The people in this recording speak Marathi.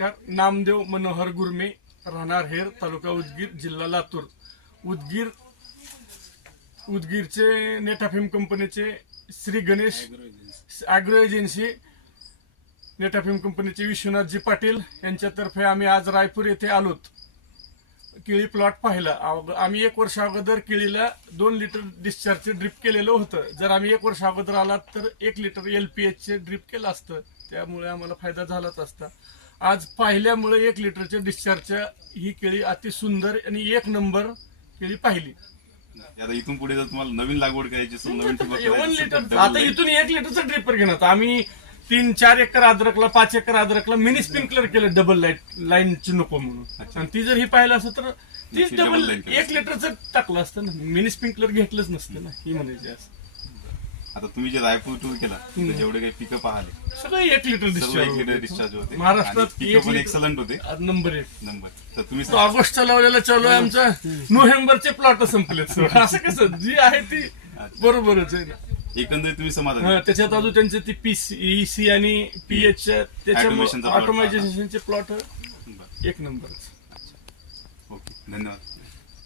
नमस्कार. नामदेव मनोहर गुरमे राहणार हेर तालुका उदगीर जिल्हा लातूर. उदगीर उदगीरचे नेटाफिम कंपनीचे Shri Ganesh agro agency Netafim कंपनीचे विश्वनाथजी पाटील यांच्यातर्फे आम्ही आज रायपूर येथे आलोत. केळी प्लॉट पाहिला. आम्ही एक वर्ष अगोदर केळीला दोन लिटर डिस्चार्जचे ड्रिप केलेलं होतं. जर आम्ही एक वर्ष अगोदर आलात तर एक लिटर एल पी एचचे ड्रिप केलं असतं. त्यामुळे आम्हाला फायदा झालाच असता. आज पाहिल्यामुळे एक लिटरच्या डिस्चार्जच्या ही केळी अति सुंदर आणि एक नंबर केळी पाहिली. आता इथून पुढे जर तुम्हाला नवीन लागवड करायची तर आता इथून एक लिटरचं ड्रिपर घेणार. आम्ही तीन चार एकर अद्रकला पाच एकर अद्रकला मिनी स्प्रिंकलर केलं डबल लाइट लाईनची नको म्हणून. अच्छा. आणि ती जर ही पाहिलं असं तर तीच डबल एक लिटरचं टाकलं असतं ना मिनी स्प्रिंकलर घेतलंच नसतं ना ही म्हणायची असं. आता तुम्ही जे रायपूर टूर केला जेवढे काही पिकं पाहिले सगळं एक लिटर सर्व एक लिटर डिस्चार्ज होते. महाराष्ट्रात पिकं पण एक्सलंट होते. नंबर एक. नंबर तर तुम्ही तो ऑगस्टचा लावलेला चालू आहे आमचा. नोव्हेंबरचे प्लॉट सगळं. असं कसं? जी आहे ती बरोबरच आहे ना. एकंदरीत तुम्ही समाधान. हा, त्याच्यात अजून त्यांचे ती पी सी आणि पी एच plot. ऑटोमायझेशनचे प्लॉट. एक नंबरच. ओके. धन्यवाद.